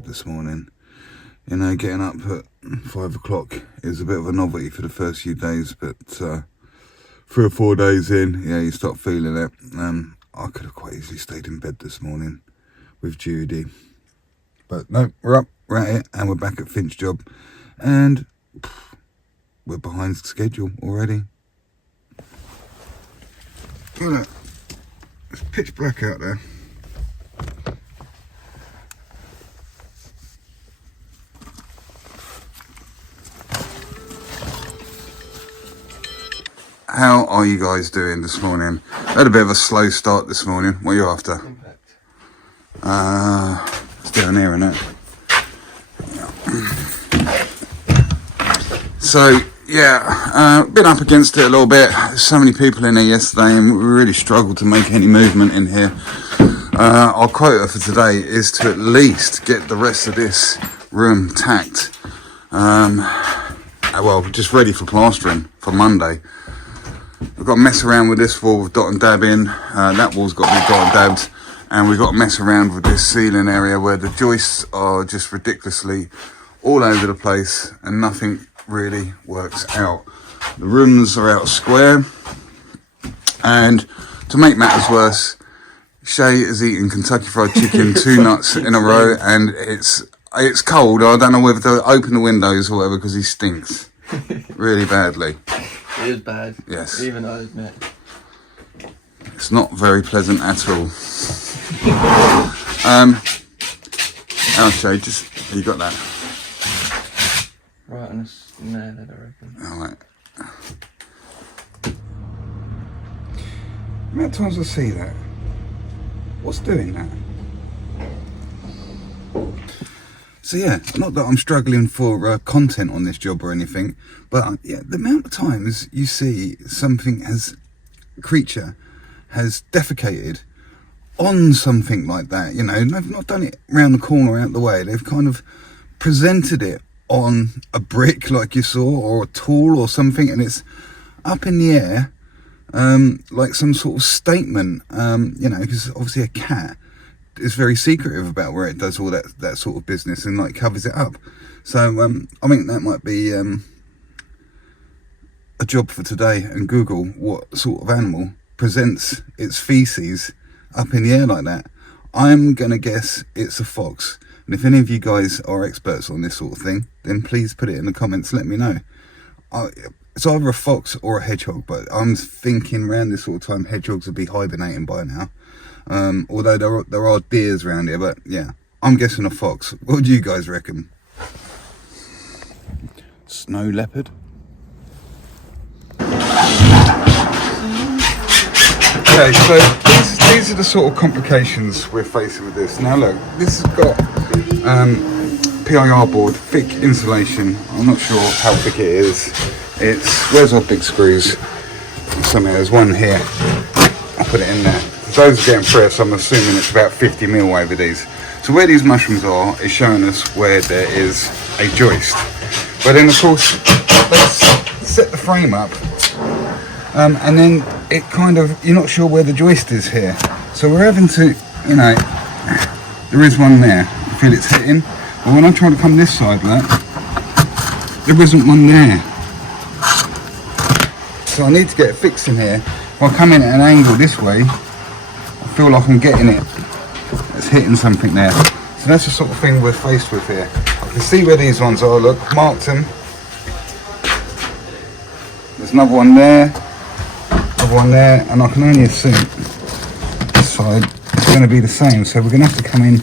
tired this morning. You know, getting up at 5 o'clock is a bit of a novelty for the first few days, but 3 or 4 days in, yeah, you start feeling it. I could have quite easily stayed in bed this morning with Judy. But no, we're up, we're at it, and we're back at FINCH JOB. And we're behind schedule already. Look, it's pitch black out there. How are you guys doing this morning? Had a bit of a slow start this morning. What are you after? It's down here, isn't it? Yeah. So, yeah, been up against it a little bit. So many people in here yesterday, and we really struggled to make any movement in here. Our quota for today is to at least get the rest of this room tacked. Well, just ready for plastering for Monday. We've got to mess around with this wall with dot and dab in. That wall's got to be dot and dabbed. And we've got to mess around with this ceiling area where the joists are just ridiculously all over the place and nothing really works out. The rooms are out square. And to make matters worse, Shay has eaten Kentucky Fried Chicken 2 nights in a row, and it's cold. I don't know whether to open the windows or whatever because he stinks really badly. It is bad. Yes. Even I admit. It's not very pleasant at all. Okay, you got that? Right on this nail, I reckon. Alright. How many times I see that? What's doing that? So yeah, not that I'm struggling for content on this job or anything, but yeah, the amount of times you see something creature has defecated on something like that, you know, and they've not done it round the corner out the way, they've kind of presented it on a brick like you saw, or a tool or something, and it's up in the air, like some sort of statement, you know, because obviously a cat is very secretive about where it does all that sort of business and like covers it up. So I think that might be a job for today, and Google what sort of animal presents its feces up in the air like that. I'm gonna guess it's a fox, and if any of you guys are experts on this sort of thing, then please put it in the comments, let me know. It's either a fox or a hedgehog, but I'm thinking around this sort of time hedgehogs would be hibernating by now. Although there are deers around here, but yeah, I'm guessing a fox. What do you guys reckon? Snow leopard. Okay, so these are the sort of complications we're facing with this. Now look, this has got PIR board, thick insulation. I'm not sure how thick it is. Where's our big screws? Somewhere, there's one here. I'll put it in there. Those are getting pressed, so I'm assuming it's about 50 mil over these. So where these mushrooms are is showing us where there is a joist. But then of course, let's set the frame up, and then it kind of, you're not sure where the joist is here. So we're having to, you know, there is one there, I feel it's hitting. But when I try to come this side, look, there isn't one there. So I need to get it fixed in here. If I come in at an angle this way, I feel like I'm getting it. It's hitting something there. So that's the sort of thing we're faced with here. I can see where these ones are, look, marked them. There's another one there, and I can only assume this side is going to be the same. So we're going to have to come in,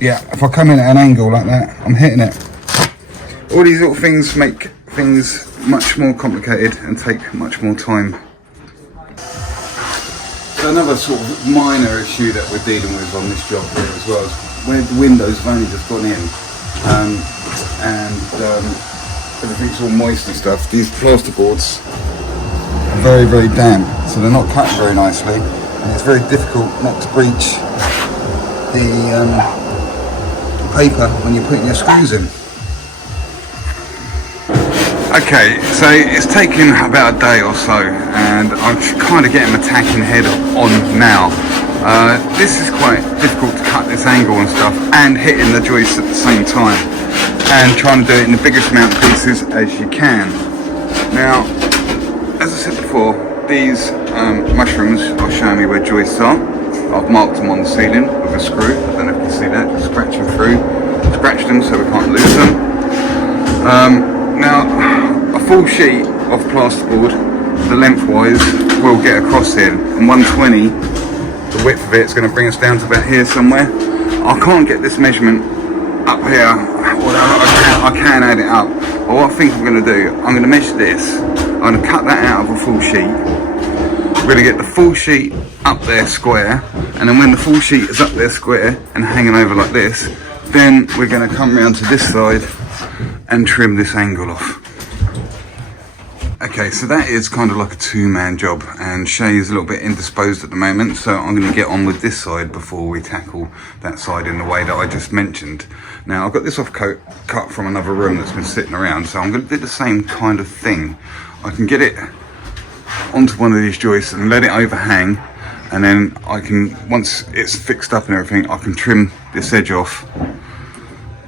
yeah, if I come in at an angle like that, I'm hitting it. All these little things make things much more complicated and take much more time. So another sort of minor issue that we're dealing with on this job here as well is where the windows have only just gone in, and everything's all moist and stuff. These plasterboards are very, very damp, so they're not cut very nicely, and it's very difficult not to breach the paper when you're putting your screws in. Okay, so it's taken about a day or so, and I'm kind of getting my tacking head on now. This is quite difficult to cut this angle and stuff and hitting the joist at the same time and trying to do it in the biggest amount of pieces as you can. Now, as I said before, these mushrooms are showing me where joists are. I've marked them on the ceiling with a screw. I don't know if you can see that, just scratch them through. Scratch them so we can't lose them. Now, a full sheet of plasterboard, the lengthwise, will get across here, and 120, the width of it, is going to bring us down to about here somewhere. I can't get this measurement up here, although I can add it up. But what I think I'm going to do, I'm going to measure this, I'm going to cut that out of a full sheet. We're going to get the full sheet up there square, and then when the full sheet is up there square and hanging over like this, then we're going to come round to this side and trim this angle off. Okay, so that is kind of like a two-man job, and Shay is a little bit indisposed at the moment, so I'm going to get on with this side before we tackle that side in the way that I just mentioned. Now, I've got this off cut from another room that's been sitting around, so I'm going to do the same kind of thing. I can get it onto one of these joists and let it overhang, and then I can, once it's fixed up and everything, I can trim this edge off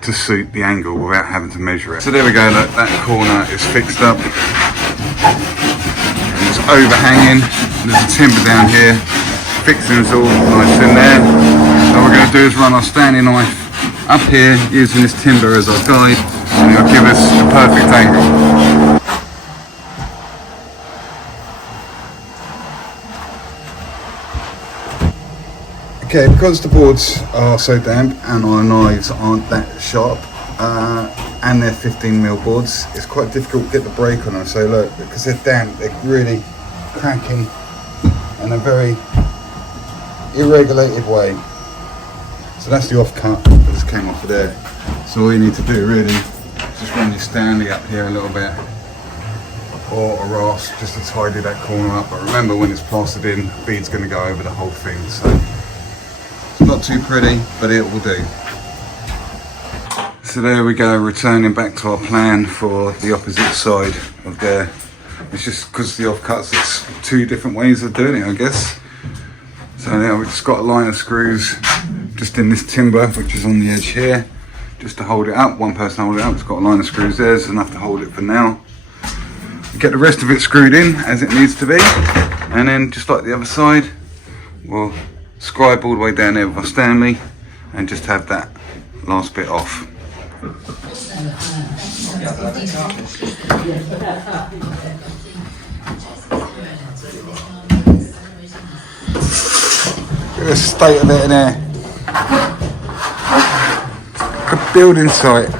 to suit the angle without having to measure it. So there we go, look, that corner is fixed up. It's overhanging, there's a timber down here, fixing us all nice in there. So what we're going to do is run our Stanley knife up here using this timber as our guide, and it'll give us the perfect angle. Okay, because the boards are so damp and our knives aren't that sharp, and they're 15mm boards, it's quite difficult to get the break on them. So look, because they're damp, they're really cracking in a very irregulated way. So that's the offcut that just came off of there. So all you need to do really is just run your Stanley up here a little bit, or a rasp just to tidy that corner up. But remember, when it's plastered in, the bead's going to go over the whole thing. So it's not too pretty, but it will do. So there we go, returning back to our plan for the opposite side of there. It's just because the offcuts, it's two different ways of doing it, I guess. So now we've just got a line of screws just in this timber, which is on the edge here, just to hold it up. One person hold it up, it's got a line of screws there, there's enough to hold it for now. Get the rest of it screwed in as it needs to be, and then just like the other side, we'll scribe all the way down there with our Stanley and just have that last bit off. Look at the state of it in there. Like a building site.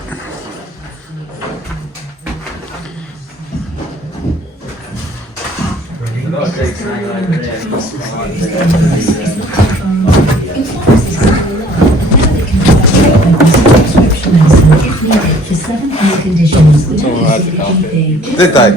Did they?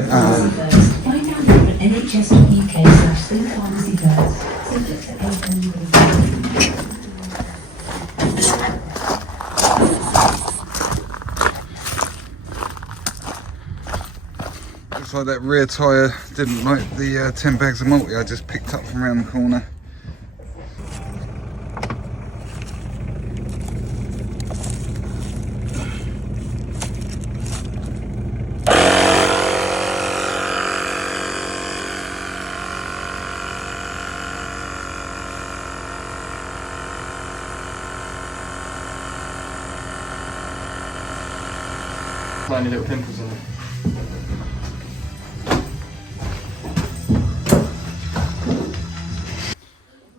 Looks like that rear tyre didn't like the 10 bags of multi I just picked up from around the corner. Tiny little pimples on it.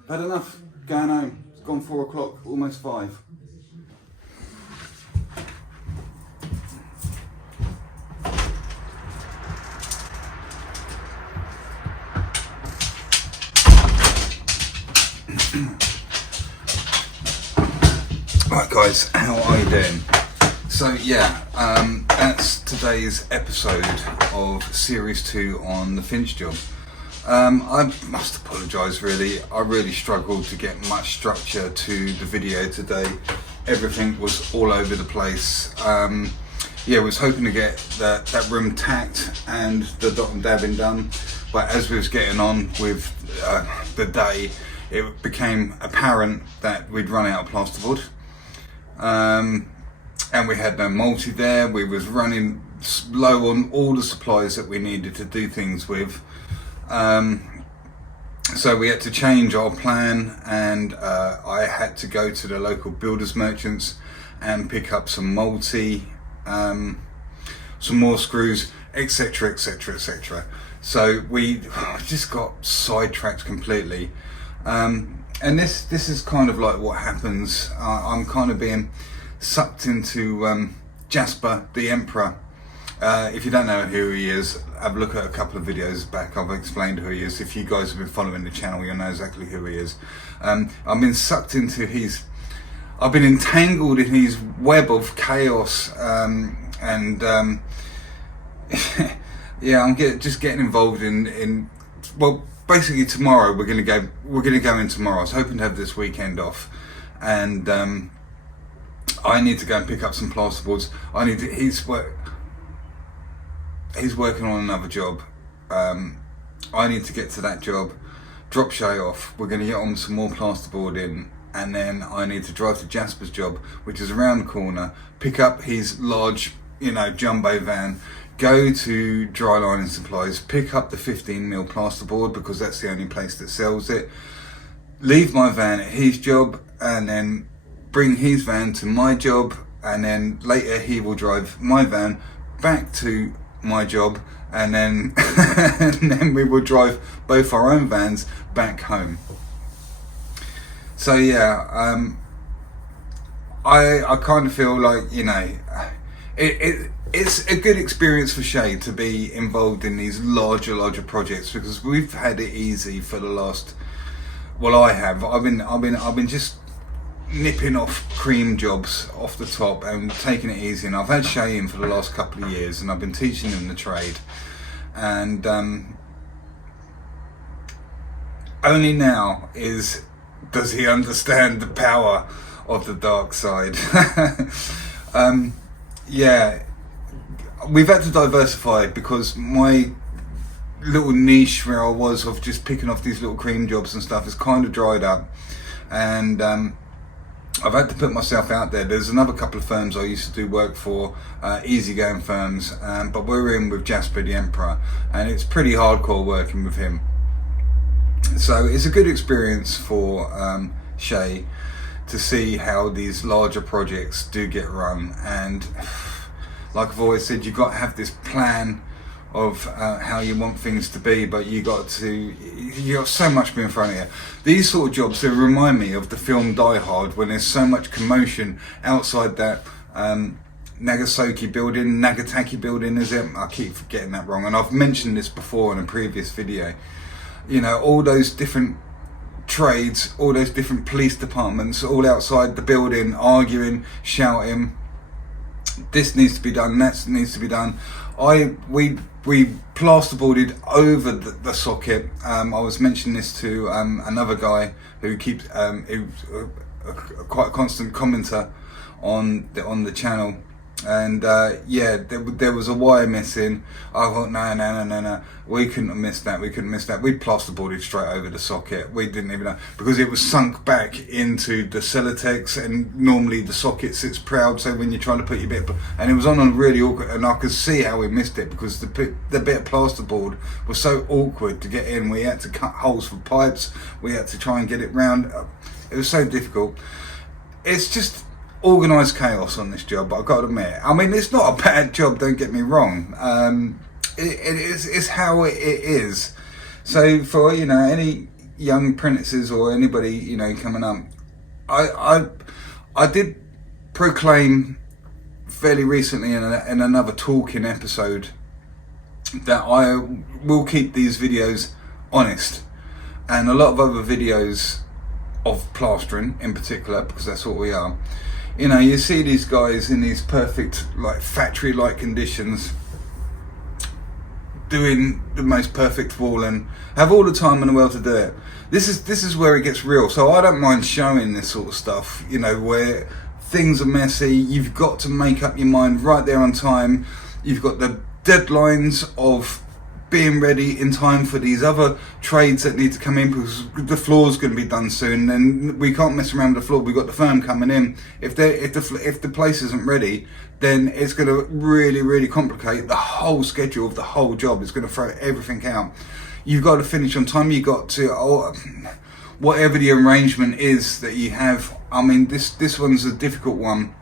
Had enough, going home. It's gone 4 o'clock, almost 5. Right guys, how are you doing? So yeah, that's today's episode of Series 2 on the FINCH JOB. I must apologise really, I really struggled to get much structure to the video today. Everything was all over the place. Yeah, I was hoping to get that room tacked and the dot and dabbing done, but as we was getting on with the day, it became apparent that we'd run out of plasterboard, and we had no multi there. We was running low on all the supplies that we needed to do things with, so we had to change our plan, and I had to go to the local builders merchants and pick up some multi, some more screws, etc, etc, etc. So we just got sidetracked completely, and this is kind of like what happens. I'm kind of being sucked into Jasper the Emperor. If you don't know who he is, have a look at a couple of videos back. I've explained who he is. If you guys have been following the channel, you'll know exactly who he is. I've been sucked into his, I've been entangled in his web of chaos, and yeah, I'm just getting involved in well, basically tomorrow we're gonna go in tomorrow. I was hoping to have this weekend off, and I need to go and pick up some plasterboards. He's working on another job. I need to get to that job, drop Shay off. We're going to get on some more plasterboard in, and then I need to drive to Jasper's job, which is around the corner, pick up his large, jumbo van, go to Dry Lining Supplies, pick up the 15mm plasterboard because that's the only place that sells it, leave my van at his job, and then bring his van to my job, and then later he will drive my van back to my job, and then and then we will drive both our own vans back home. So yeah, I kind of feel like, it's a good experience for Shay to be involved in these larger projects, because we've had it easy for the last, well, I have. I've been just nipping off cream jobs off the top and taking it easy, and I've had Shay in for the last couple of years, and I've been teaching him the trade, and only now does he understand the power of the dark side. Yeah, we've had to diversify because my little niche where I was of just picking off these little cream jobs and stuff has kind of dried up, and I've had to put myself out there. There's another couple of firms I used to do work for, easygoing firms, but we're in with Jasper the Emperor, and it's pretty hardcore working with him. So it's a good experience for Shay to see how these larger projects do get run, and like I've always said, you've got to have this plan of how you want things to be, but you got so much being thrown at you. These sort of jobs, they remind me of the film Die Hard, when there's so much commotion outside that Nagasaki building, is it? I keep forgetting that wrong, and I've mentioned this before in a previous video. All those different trades, all those different police departments, all outside the building, arguing, shouting, this needs to be done, that needs to be done. We plasterboarded over the socket. I was mentioning this to another guy who keeps quite a constant commenter on the channel, and yeah, there was a wire missing. I thought, no, we couldn't have missed that. We plasterboarded straight over the socket. We didn't even know, because it was sunk back into the Celotex, and normally the socket sits proud, so when you're trying to put your bit, and it was on a really awkward, and I could see how we missed it, because the bit of plasterboard was so awkward to get in. We had to cut holes for pipes, we had to try and get it round. It was so difficult. It's just organised chaos on this job, but I've got to admit, I mean, it's not a bad job, don't get me wrong. It's how it is. So for any young apprentices or anybody coming up, I did proclaim fairly recently in another talking episode that I will keep these videos honest, and a lot of other videos of plastering in particular, because that's what we are. You see these guys in these perfect, like, factory-like conditions, doing the most perfect wall and have all the time in the world to do it. This is where it gets real. So I don't mind showing this sort of stuff, where things are messy. You've got to make up your mind right there on time. You've got the deadlines of being ready in time for these other trades that need to come in, because the floor's going to be done soon, and we can't mess around with the floor. We've got the firm coming in. If the place isn't ready, then it's going to really complicate the whole schedule of the whole job. It's going to throw everything out. You've got to finish on time. You've got to, whatever the arrangement is that you have. I mean, this one's a difficult one,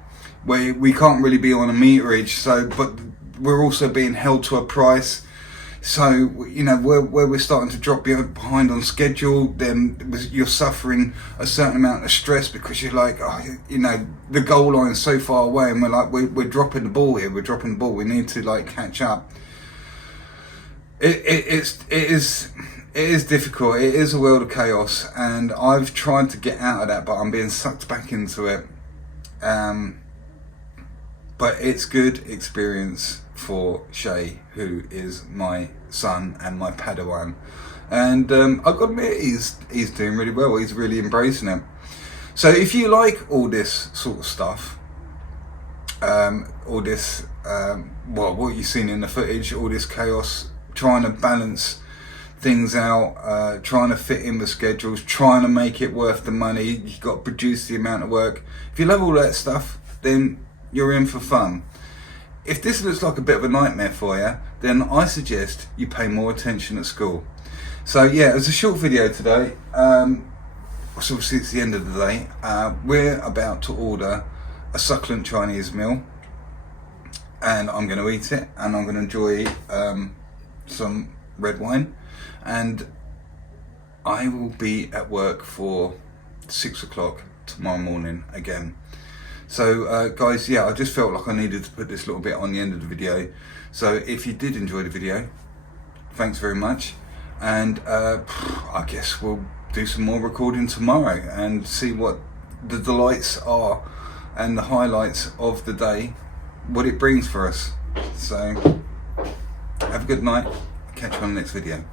where we can't really be on a meterage, so, but we're also being held to a price. So, you know, where we're starting to drop behind on schedule, then you're suffering a certain amount of stress, because you're like, oh, you know, the goal line's so far away, and we're like, we're dropping the ball here. We're dropping the ball. We need to like catch up. It is difficult. It is a world of chaos, and I've tried to get out of that, but I'm being sucked back into it. But it's good experience for Shay, who is my son and my Padawan, and I've got to admit, he's doing really well. He's really embracing it. So if you like all this sort of stuff, all this, what you've seen in the footage, all this chaos, trying to balance things out, trying to fit in the schedules, trying to make it worth the money, you've got to produce the amount of work. If you love all that stuff, then you're in for fun. If this looks like a bit of a nightmare for you, then I suggest you pay more attention at school. So yeah, it's a short video today. So obviously it's the end of the day. We're about to order a succulent Chinese meal, and I'm going to eat it, and I'm going to enjoy some red wine, and I will be at work for 6 o'clock tomorrow morning again. So guys, yeah, I just felt like I needed to put this little bit on the end of the video. So if you did enjoy the video, thanks very much, and I guess we'll do some more recording tomorrow and see what the delights are and the highlights of the day, what it brings for us. So have a good night. Catch you on the next video.